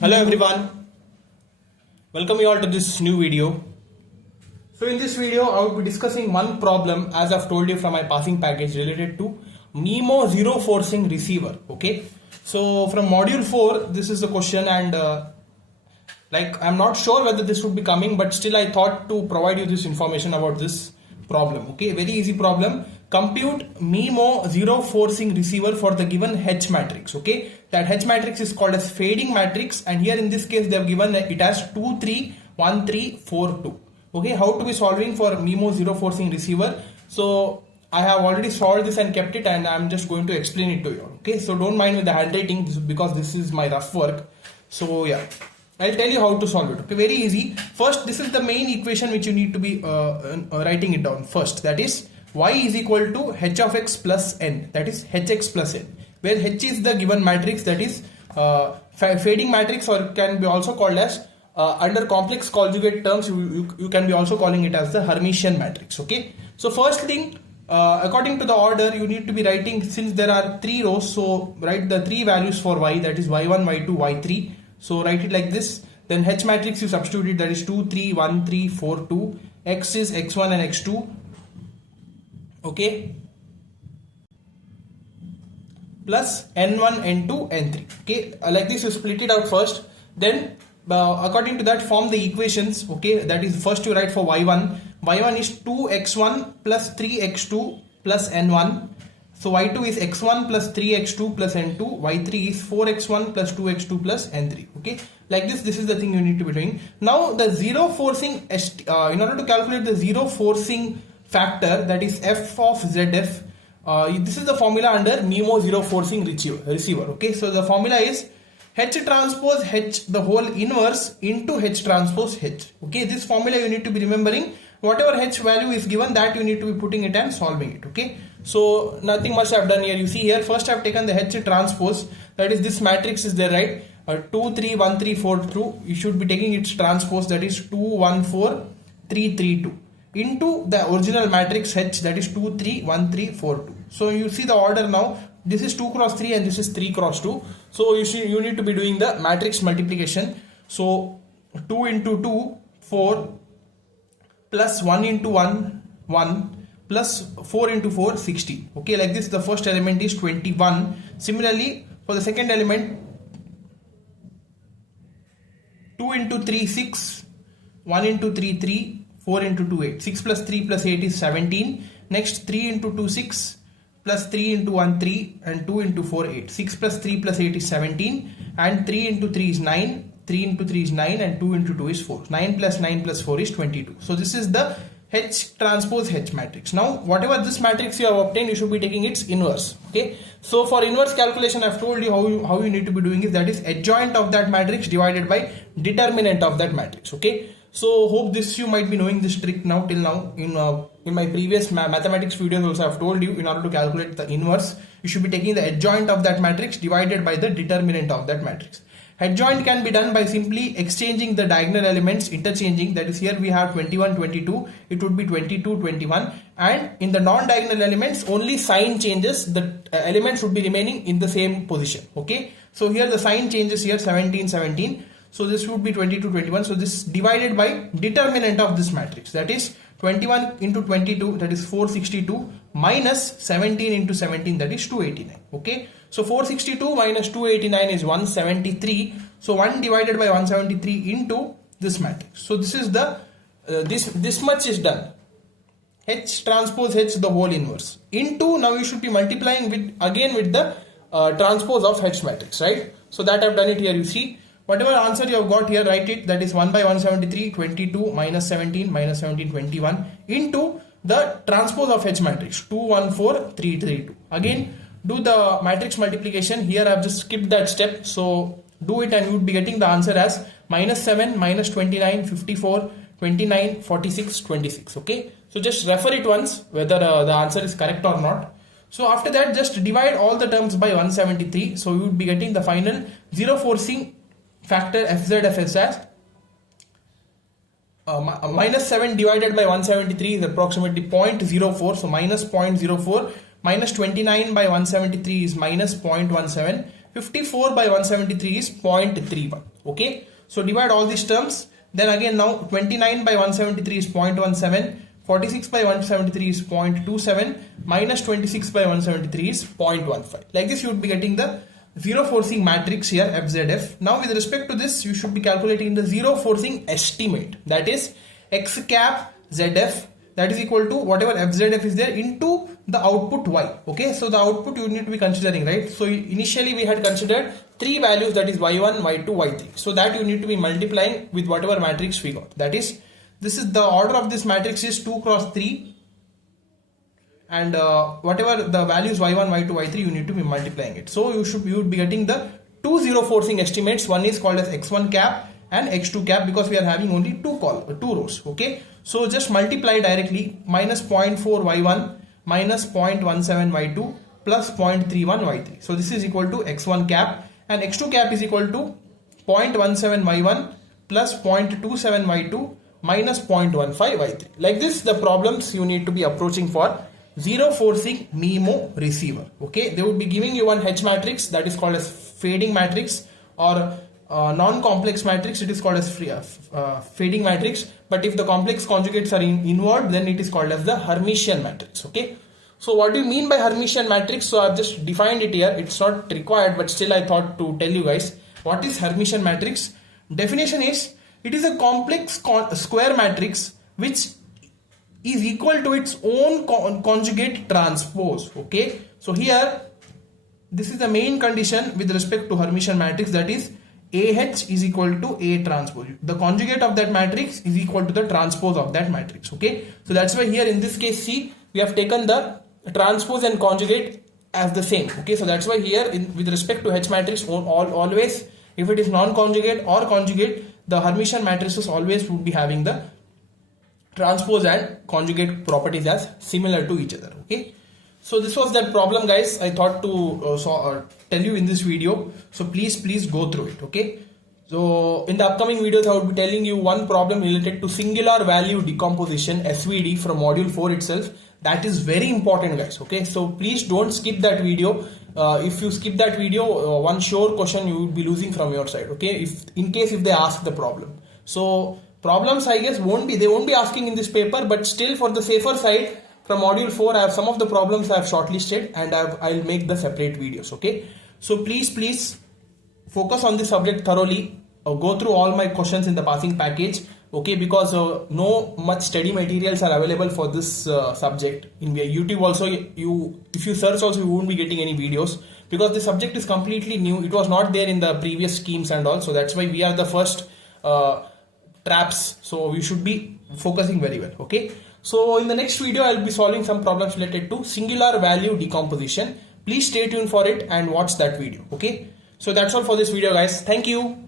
Hello everyone, welcome you all to this new video. So in this video I will be discussing one problem as I've told you from my passing package related to MIMO zero forcing receiver. Okay, so from module 4 this is the question, and I'm not sure whether this would be coming, but still I thought to provide you this information about this problem. Okay, very easy problem. Compute MIMO zero forcing receiver for the given H matrix. Okay, that H matrix is called as fading matrix, and here in this case they have given it as 2 3 1 3 4 2. Okay, how to be solving for MIMO zero forcing receiver? So I have already solved this and kept it, and I'm just going to explain it to you. Okay, so don't mind with the handwriting because this is my rough work. So yeah, I'll tell you how to solve it. Okay, very easy. First, this is the main equation which you need to be writing it down first. That is y is equal to h of x plus n. That is hx plus n, where h is the given matrix, that is fading matrix, or can be also called as under complex conjugate terms you can be also calling it as the Hermitian matrix. Okay, so first thing, according to the order you need to be writing, since there are 3 rows, so write the 3 values for y, that is y1 y2 y3. So write it like this. Then H matrix you substitute it, that is 2 3 1 3 4 2. X is x1 and x2. Okay, plus n1 n2 n3. Okay, like this you split it out first. Then according to that form the equations. Okay, that is first you write for y1 is 2x1 plus 3x2 plus n1. So y2 is x1 plus 3x2 plus n2, y3 is 4x1 plus 2x2 plus n3. Okay, like this is the thing you need to be doing. Now the zero forcing, in order to calculate the zero forcing factor, that is f of zf, this is the formula under MIMO zero forcing receiver. Okay, so the formula is h transpose h the whole inverse into h transpose h. Okay, this formula you need to be remembering. Whatever h value is given, that you need to be putting it and solving it. Okay, so nothing much I've done here. You see here, first I've taken the h transpose, that is this matrix is there, right? 2 3 1 3 4 2. You should be taking its transpose, that is 2 1 4 3 3 2, into the original matrix H, that is 2 3 1 3 4 2. So you see the order now. This is 2 cross 3 and this is 3 cross 2. So you need to be doing the matrix multiplication. So 2 into 2 4 plus 1 into 1 1 plus 4 into 4 60. Okay, like this the first element is 21. Similarly for the second element, 2 into 3 6, 1 into 3 3, 4 into 2 8. 6 plus 3 plus 8 is 17. Next 3 into 2 6 plus 3 into 1 3 and 2 into 4 8. 6 plus 3 plus 8 is 17, and 3 into 3 is 9. 3 into 3 is 9 and 2 into 2 is 4. 9 plus 4 is 22. So this is the H transpose H matrix. Now whatever this matrix you have obtained, you should be taking its inverse. Okay, so for inverse calculation I've told you how you need to be doing is, that is adjoint of that matrix divided by determinant of that matrix. Okay, so hope this you might be knowing this trick now till now. In my previous mathematics videos also I've told you, in order to calculate the inverse you should be taking the adjoint of that matrix divided by the determinant of that matrix. Adjoint can be done by simply exchanging the diagonal elements, interchanging, that is here we have 21 22, it would be 22 21, and in the non-diagonal elements only sign changes, the elements would be remaining in the same position. Okay, so here the sign changes here 17 17, so this would be 22 21. So this divided by determinant of this matrix, that is 21 into 22, that is 462, minus 17 into 17, that is 289. Okay, so 462 minus 289 is 173. So 1 divided by 173 into this matrix. So this is the this much is done. H transpose H the whole inverse into, now you should be multiplying with the transpose of H matrix, right? So that I've done it here. You see, whatever answer you have got here, write it, that is 1 by 173 22 minus 17 21 into the transpose of H matrix 2 1 4 3 3 2. Again do the matrix multiplication. Here I have just skipped that step, so do it and you would be getting the answer as minus 7 minus 29 54 29 46 26. Okay, so just refer it once whether the answer is correct or not. So after that just divide all the terms by 173. So you would be getting the final zero forcing factor FZFS as minus 7 divided by 173 is approximately 0.04. So minus 0.04, minus 29 by 173 is minus 0.17, 54 by 173 is 0.31. Okay, so divide all these terms. Then again now 29 by 173 is 0.17, 46 by 173 is 0.27, minus 26 by 173 is 0.15. Like this you would be getting the zero forcing matrix here FZF. Now with respect to this you should be calculating the zero forcing estimate, that is X cap ZF, that is equal to whatever FZF is there into the output Y. Okay, so the output you need to be considering, right? So initially we had considered three values, that is Y1, Y2, Y3. So that you need to be multiplying with whatever matrix we got. That is, this is the order of this matrix is 2 cross 3, and whatever the values Y1, Y2, Y3 you need to be multiplying it. So you would be getting the two zero forcing estimates. One is called as X1 cap and X2 cap, because we are having only two rows. Okay, so just multiply directly. Minus 0.4 Y1 minus 0.17 Y2 plus 0.31 Y3. So this is equal to X1 cap, and X2 cap is equal to 0.17 Y1 plus 0.27 Y2 minus 0.15 Y3. Like this the problems you need to be approaching for zero forcing MIMO receiver. Okay, they would be giving you one H matrix, that is called as fading matrix, or non-complex matrix, it is called as fading matrix. But if the complex conjugates are inward, then it is called as the Hermitian matrix. Okay, so what do you mean by Hermitian matrix? So I've just defined it here. It's not required, but still I thought to tell you guys what is Hermitian matrix. Definition is, it is a complex square matrix which is equal to its own conjugate transpose. Okay, so here this is the main condition with respect to Hermitian matrix, that is AH is equal to A transpose. The conjugate of that matrix is equal to the transpose of that matrix. Okay, so that's why here in this case, see, we have taken the transpose and conjugate as the same. Okay, so that's why here with respect to H matrix, always if it is non-conjugate or conjugate, the Hermitian matrices always would be having the transpose and conjugate properties as similar to each other. Okay, so this was that problem, guys. I thought to tell you in this video, so please go through it. Okay, so in the upcoming videos I will be telling you one problem related to singular value decomposition, SVD, from module 4 itself. That is very important, guys. Okay, so please don't skip that video. If you skip that video, one sure question you will be losing from your side. Okay, if they ask the problem. So problems, I guess, won't be asking in this paper, but still for the safer side, from module 4 I have some of the problems I have shortlisted, and I'll make the separate videos. Okay, so please focus on this subject thoroughly. Go through all my questions in the passing package. Okay, because no much study materials are available for this subject in YouTube. Also, if you search also, you won't be getting any videos, because the subject is completely new. It was not there in the previous schemes and all, so that's why we are the first traps. So we should be focusing very well. Okay, so in the next video I'll be solving some problems related to singular value decomposition. Please stay tuned for it and watch that video. Okay, so that's all for this video, guys. Thank you.